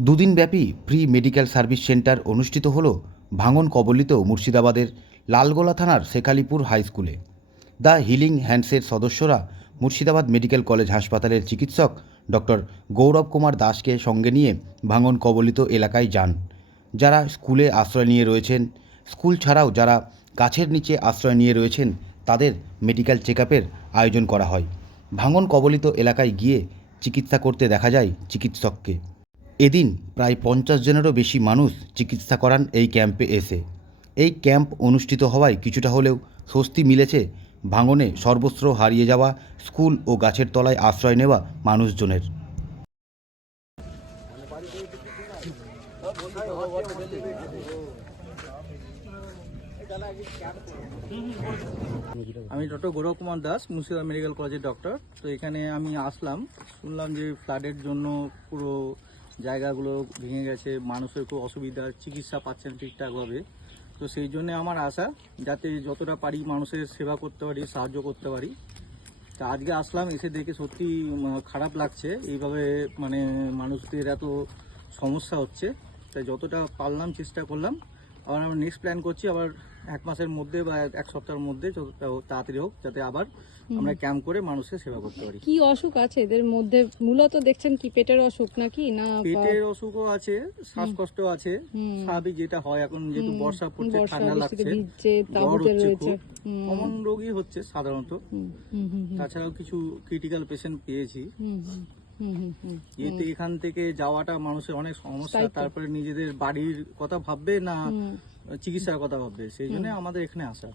দুদিনব্যাপী free medical service centre অনুষ্ঠিত হল ভাঙন কবলিত মুর্শিদাবাদের লালগোলা থানার শেখালিপুর হাই স্কুলে। দ্য হিলিং হ্যান্ডসের সদস্যরা মুর্শিদাবাদ মেডিকেল কলেজ হাসপাতালের চিকিৎসক ডক্টর গৌরব কুমার দাসকে সঙ্গে নিয়ে ভাঙন কবলিত এলাকায় যান। যারা স্কুলে আশ্রয় নিয়ে রয়েছেন, স্কুল ছাড়াও যারা গাছের নিচে আশ্রয় নিয়ে রয়েছেন, তাদের মেডিকেল চেক আয়োজন করা হয়। ভাঙন কবলিত এলাকায় গিয়ে চিকিৎসা করতে দেখা যায় চিকিৎসককে। এদিন প্রায় পঞ্চাশ জনেরও বেশি মানুষ চিকিৎসা করান এই ক্যাম্পে এসে। এই ক্যাম্প অনুষ্ঠিত হওয়ায় কিছুটা হলেও স্বস্তি মিলেছে ভাঙনে সর্বস্ব হারিয়ে যাওয়া, স্কুল ও গাছের তলায় আশ্রয় নেওয়া মানুষজনের। আমি ডক্টর গৌরব কুমার দাস, মুর্শিদাবাদ মেডিকেল কলেজের ডক্টর। তো এখানে আমি আসলাম, শুনলাম যে ফ্লাডের জন্য পুরো জায়গাগুলো ভেঙে গেছে, মানুষের খুব অসুবিধা, চিকিৎসা পাচ্ছেন ঠিকঠাকভাবে। তো সেই জন্য আমার আশা, যাতে যতটা পারি মানুষের সেবা করতে পারি, সাহায্য করতে পারি। তা আজকে আসলাম, এসে দেখে সত্যি খারাপ লাগছে। এইভাবে মানে মানুষদের এত সমস্যা হচ্ছে। তাই যতটা পারলাম, চেষ্টা করলাম। আবার আমরা নেক্সট প্ল্যান করছি, আবার এক মাসের মধ্যে বা এক- সপ্তাহের মধ্যে তাড়াতাড়ি হোক যাতে আবার আমরা ক্যাম্প করে মানুষের সেবা করতে পারি। কি অসুখ আছে? এদের মধ্যে মূলত দেখছেন কি পেটের অসুখ নাকি না পেটের অসুখও আছে শ্বাসকষ্ট আছে। স্বাভাবিক যেটা হয় এখন যেহেতু বর্ষা পড়ছে ঠান্ডা লাগছে জ্বর হচ্ছে খুব। কমন রোগই হচ্ছে সাধারণত। তাছাড়াও কিছু ক্রিটিক্যাল পেশেন্ট পেয়েছি। এখান থেকে যাওয়াটা মানুষের অনেক সমস্যা তারপরে নিজেদের বাড়ির কথা ভাববে না। চিকিৎসার কথা ভাববে সেই জন্য আমাদের এখানে আসা।